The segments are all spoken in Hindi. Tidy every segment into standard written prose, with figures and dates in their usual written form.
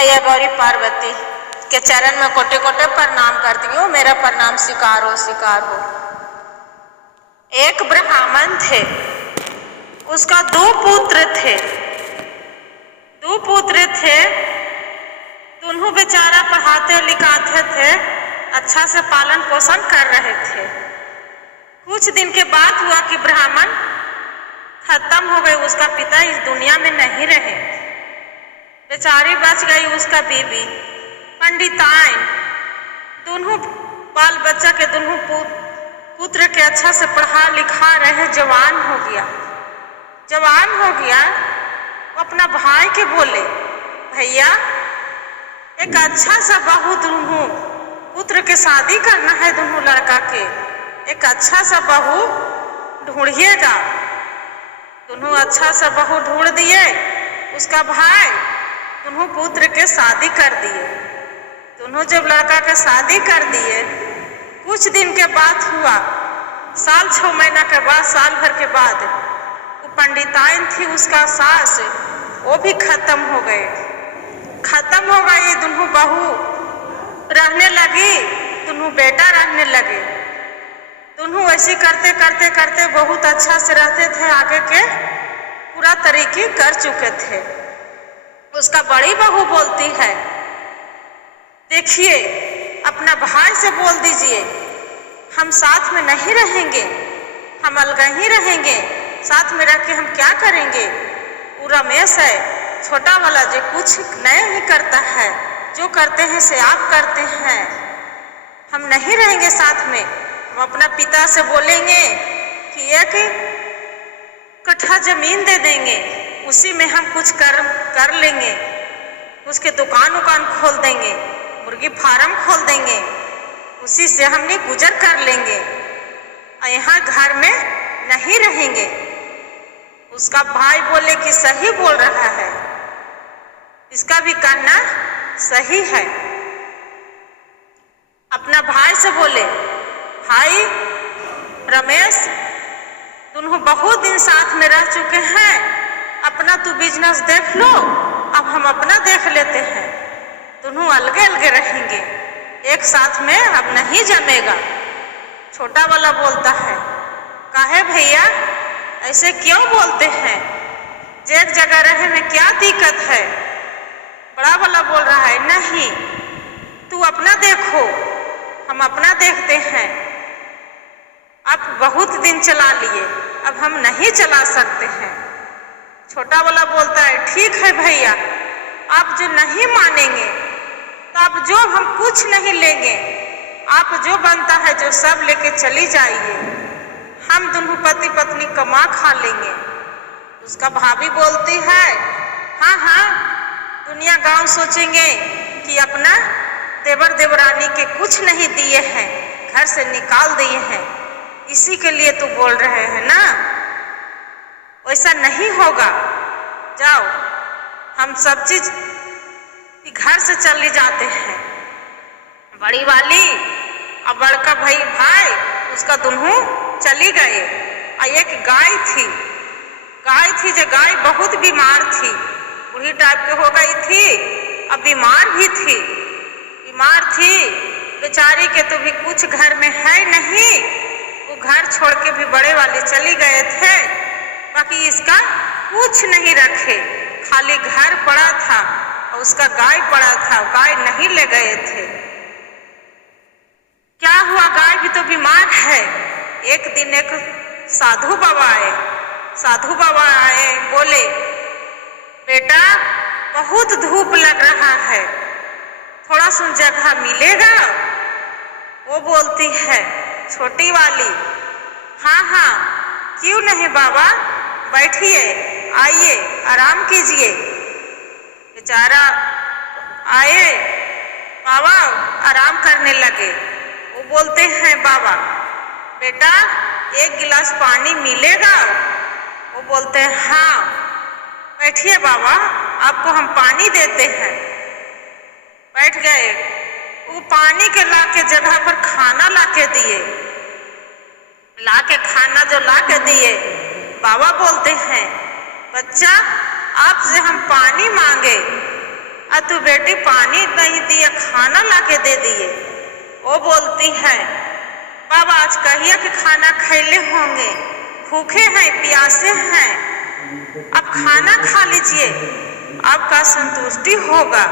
मैया गौरी पार्वती के चरण में कोटे कोटे प्रणाम करती हूँ। मेरा प्रणाम स्वीकार हो, स्वीकार हो। एक ब्राह्मण थे, उसका दो पुत्र थे। दोनों बेचारा पढ़ाते लिखाते थे, अच्छा से पालन पोषण कर रहे थे। कुछ दिन के बाद हुआ कि ब्राह्मण खत्म हो गए, उसका पिता इस दुनिया में नहीं रहे। बेचारी बच गई उसका बीबी। पंडिताइन दोनों बाल बच्चा के दोनों पुत्र के अच्छा से पढ़ा लिखा रहे, जवान हो गया। वो अपना भाई के बोले, भैया एक अच्छा सा बहू दोनों पुत्र के शादी करना है, दोनों लड़का के एक अच्छा सा बहू ढूंढिएगा। दोनों अच्छा सा बहू ढूंढ दिए। उसका भाई दोनों पुत्र के शादी कर दिए। दोनों जब लड़का के शादी कर दिए, कुछ दिन के बाद हुआ, साल 6 महीना के बाद, साल भर के बाद, वो पंडिताइन थी उसका सास, वो भी खत्म हो गए। ये दोनों बहू रहने लगी, दोनों बेटा रहने लगे। दोनों ऐसे करते करते करते बहुत अच्छा से रहते थे, आगे के पूरा तरीके कर चुके थे। उसका बड़ी बहू बोलती है, देखिए अपना भाई से बोल दीजिए, हम साथ में नहीं रहेंगे, हम अलग ही रहेंगे, साथ में रह के हम क्या करेंगे। वो रमेश है छोटा वाला, जो कुछ नहीं करता है, जो करते हैं से आप करते हैं, हम नहीं रहेंगे साथ में। हम अपना पिता से बोलेंगे कि एक कट्ठा जमीन दे देंगे, उसी में हम कुछ कर लेंगे, उसके दुकान खोल देंगे, मुर्गी फार्म खोल देंगे, उसी से हमने गुजर कर लेंगे, यहाँ घर में नहीं रहेंगे। उसका भाई बोले कि सही बोल रहा है, इसका भी कहना सही है। अपना भाई से बोले, भाई रमेश दोनों बहुत दिन साथ में रह चुके हैं, अपना तू बिजनेस देख लो, अब हम अपना देख लेते हैं, दोनों अलगे अलगे रहेंगे, एक साथ में अब नहीं जमेगा। छोटा वाला बोलता है, काहे भैया ऐसे क्यों बोलते हैं, एक जगह रहे में क्या दिक्कत है। बड़ा वाला बोल रहा है, नहीं तू अपना देखो, हम अपना देखते हैं, अब बहुत दिन चला लिए, अब हम नहीं चला सकते हैं। छोटा वाला बोलता है, ठीक है भैया, आप जो नहीं मानेंगे तो आप जो हम कुछ नहीं लेंगे, आप जो बनता है जो सब लेके चली जाइए, हम दोनों पति पत्नी कमा खा लेंगे। उसका भाभी बोलती है, हाँ हाँ, दुनिया गांव सोचेंगे कि अपना देवर देवरानी के कुछ नहीं दिए हैं, घर से निकाल दिए हैं, इसी के लिए तो बोल रहे हैं ना, वैसा नहीं होगा, जाओ हम सब चीज घर से चले जाते हैं। बड़ी वाली और बड़का भाई उसका दोनों चली गए। और एक गाय थी जो गाय बहुत बीमार थी, बूढ़ी टाइप के हो गई थी, अब बीमार थी बेचारी के, तो भी कुछ घर में है नहीं, वो घर छोड़ के भी बड़े वाले चली गए थे, बाकी इसका कुछ नहीं रखे, खाली घर पड़ा था और उसका गाय पड़ा था, गाय नहीं ले गए थे। क्या हुआ, गाय भी तो बीमार है। एक दिन एक साधु बाबा आए, बोले, बेटा बहुत धूप लग रहा है, थोड़ा सा जगह मिलेगा। वो बोलती है छोटी वाली, हाँ हाँ क्यों नहीं बाबा, बैठिए, आइए आराम कीजिए। बेचारा आए, बाबा आराम करने लगे। वो बोलते हैं, बाबा बेटा एक गिलास पानी मिलेगा। वो बोलते हैं, हाँ बैठिए बाबा, आपको हम पानी देते हैं। बैठ गए, वो पानी के लाके जगह पर खाना लाके दिए, खाना दिए। बाबा बोलते हैं, बच्चा आपसे हम पानी मांगे, तू बेटी पानी नहीं दिए, खाना ला के दे दिए। वो बोलती है बाबा आज कहिए कि खाना खैले होंगे, भूखे हैं प्यासे हैं, अब खाना खा लीजिए, आपका संतुष्टि होगा,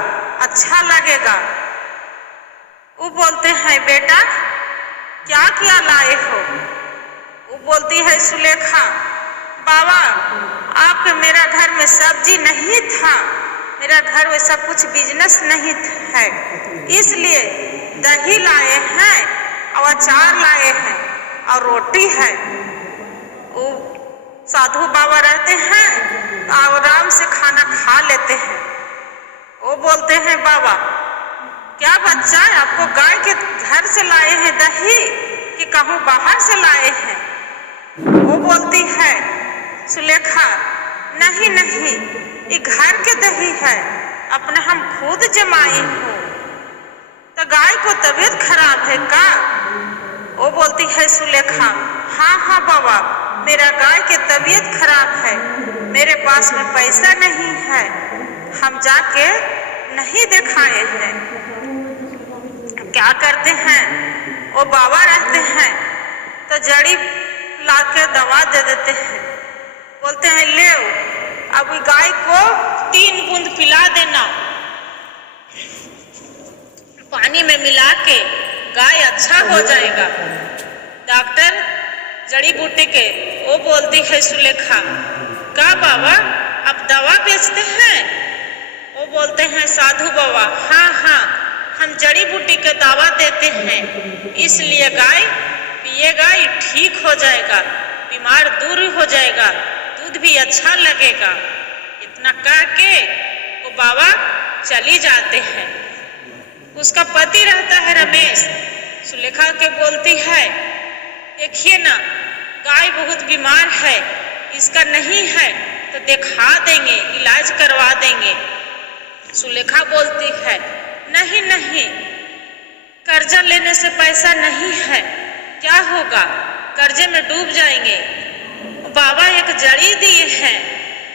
अच्छा लगेगा। वो बोलते हैं बेटा क्या क्या लाए हो? वो बोलती है सुलेखा बाबा आपके मेरा घर में सब्जी नहीं था, मेरा घर वैसा कुछ बिजनेस नहीं है, इसलिए दही लाए हैं और अचार लाए हैं और रोटी है। वो साधु बाबा रहते हैं तो आराम से खाना खा लेते हैं। वो बोलते हैं बाबा क्या बच्चा आपको गाय के घर से लाए हैं दही कि कहूँ बाहर से लाए हैं? वो बोलती है सुलेखा नहीं नहीं ये घर के दही है, अपने हम खुद जमाए हो। तो गाय को तबीयत खराब है का? वो बोलती है सुलेखा हाँ हाँ बाबा मेरा गाय की तबीयत खराब है, मेरे पास में पैसा नहीं है, हम जाके नहीं दिखाए हैं। क्या करते हैं वो बाबा रहते हैं तो जड़ी ला के दवा दे देते हैं, बोलते हैं ले अब गाय को 3 बूंद पिला देना पानी में मिला के, गाय अच्छा हो जाएगा। डॉक्टर जड़ी बूटी के वो बोलती है सुलेखा का बाबा अब दवा बेचते हैं? वो बोलते हैं साधु बाबा हाँ हाँ हम जड़ी बूटी के दवा देते हैं, इसलिए गाय पिएगा ये ठीक हो जाएगा, बीमार दूर हो जाएगा, दूध भी अच्छा लगेगा। इतना कह के वो बाबा चली जाते हैं। उसका पति रहता है रमेश, सुलेखा के बोलती है देखिए ना गाय बहुत बीमार है, इसका नहीं है तो दिखा देंगे, इलाज करवा देंगे। सुलेखा बोलती है नहीं नहीं कर्जा लेने से पैसा नहीं है, क्या होगा कर्जे में डूब जाएंगे। बाबा एक जड़ी दिए हैं,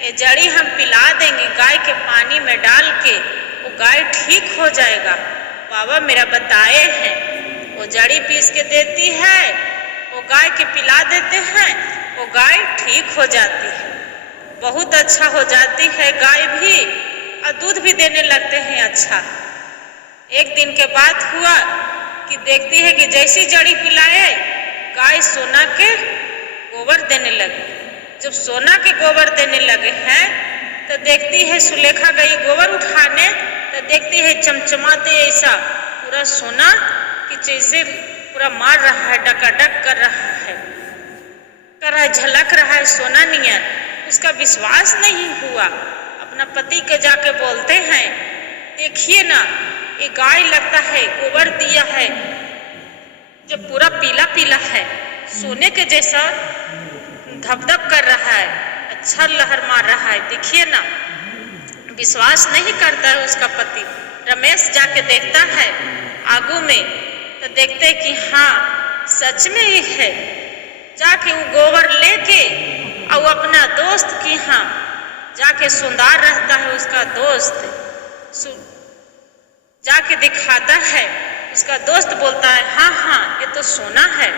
ये जड़ी हम पिला देंगे गाय के पानी में डाल के, वो गाय ठीक हो जाएगा। बाबा मेरा बताए हैं, वो जड़ी पीस के देती है, वो गाय के पिला देते हैं, वो गाय ठीक हो जाती है, बहुत अच्छा हो जाती है गाय भी, और दूध भी देने लगते हैं अच्छा। एक दिन के बाद हुआ कि देखती है कि जैसी जड़ी पिलाए गाय सोना के गोबर देने लगे। जब सोना के गोबर देने लगे हैं तो देखती है सुलेखा गई गोबर उठाने तो देखती है चमचमाते ऐसा पूरा सोना कि जैसे पूरा मार रहा है, डकाडक कर रहा है, झलक रहा है सोना नियर। उसका विश्वास नहीं हुआ, अपना पति के जाके बोलते हैं देखिए ना ये गाय लगता है गोबर दिया है जो पूरा पीला पीला है, सोने के जैसा धपधप कर रहा है, अच्छा लहर मार रहा है, देखिए ना। विश्वास नहीं करता है उसका पति। रमेश जाके देखता है आगू में तो देखते कि हाँ सच में ही है। जाके वो गोबर लेके और अपना दोस्त की हाँ जाके सुंदर रहता है उसका दोस्त, जाके दिखाता है। उसका दोस्त बोलता है हाँ हाँ ये तो सोना है।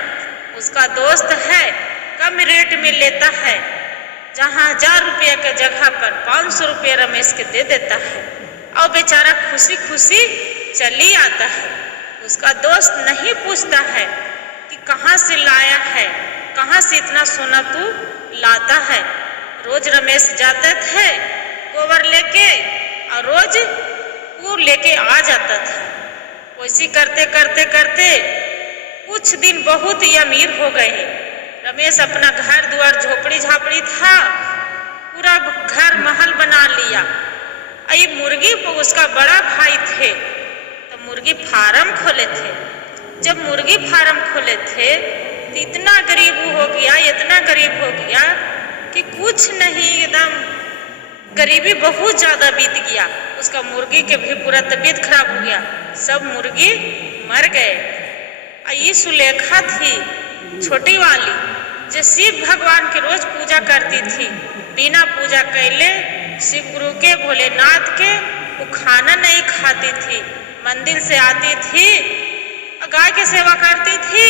उसका दोस्त है कम रेट में लेता है, जहाँ 1000 रुपये के जगह पर 500 रुपये रमेश के दे देता है, और बेचारा खुशी खुशी चली आता है। उसका दोस्त नहीं पूछता है कि कहाँ से लाया है, कहाँ से इतना सोना तू लाता है। रोज रमेश जाते थे गोबर लेके और रोज वो लेके आ जाता था। वैसी करते करते करते कुछ दिन बहुत ही अमीर हो गए। रमेश अपना घर द्वार झोपड़ी झापड़ी था, पूरा घर महल बना लिया। ये मुर्गी उसका बड़ा भाई थे तो मुर्गी फार्म खोले थे। जब मुर्गी फार्म खोले थे तो इतना गरीब हो गया, इतना गरीब हो गया कि कुछ नहीं, एकदम गरीबी बहुत ज्यादा बीत गया। उसका मुर्गी के भी पूरा तबीयत खराब हो गया, सब मुर्गी मर गए। ये सुलेखा थी छोटी वाली जो शिव भगवान की रोज पूजा करती थी, बिना पूजा कैले शिव गुरु के भोलेनाथ के वो खाना नहीं खाती थी, मंदिर से आती थी, गाय की सेवा करती थी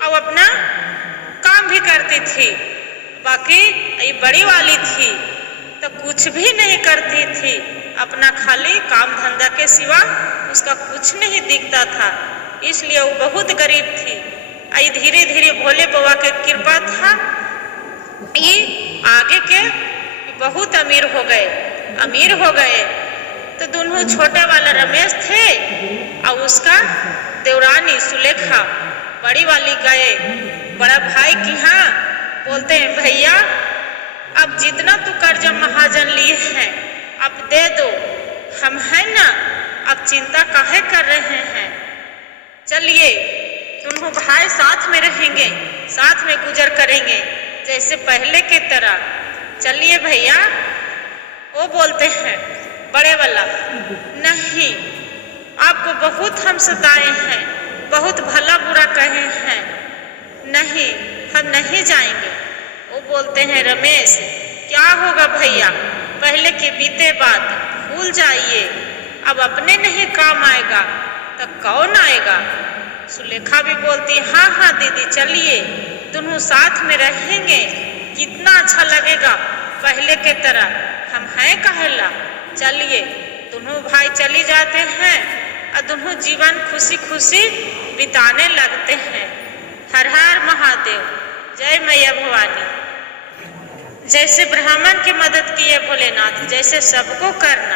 और अपना काम भी करती थी। बाकी ये बड़ी वाली थी तो कुछ भी नहीं करती थी, अपना खाली काम धंधा के सिवा उसका कुछ नहीं दिखता था, इसलिए वो बहुत गरीब थी। आई धीरे धीरे भोले बाबा के कृपा था, ये आगे के बहुत अमीर हो गए। तो दोनों छोटे वाला रमेश थे और उसका देवरानी सुलेखा बड़ी वाली गए बड़ा भाई की यहाँ, बोलते हैं भैया अब जितना तू कर्जा महाजन लिए हैं अब दे दो, हम हैं ना, अब चिंता काहे कर रहे हैं, चलिए दोनों भाई साथ में रहेंगे, साथ में गुजर करेंगे जैसे पहले की तरह। चलिए भैया, वो बोलते हैं बड़े वाला, नहीं आपको बहुत हम सताए हैं, बहुत भला बुरा कहे हैं, नहीं हम नहीं जाएंगे। वो बोलते हैं रमेश क्या होगा भैया, पहले के बीते बात भूल जाइए, अब अपने नहीं काम आएगा तो कौन आएगा। सुलेखा भी बोलती हाँ हाँ दीदी चलिए दोनों साथ में रहेंगे, कितना अच्छा लगेगा पहले के तरह, हम हैं कहेला। चलिए दोनों भाई चली जाते हैं और दोनों जीवन खुशी खुशी बिताने लगते हैं। हर हर महादेव, जय मैया भवानी। जैसे ब्राह्मण की मदद किए भोलेनाथ, जैसे सबको करना।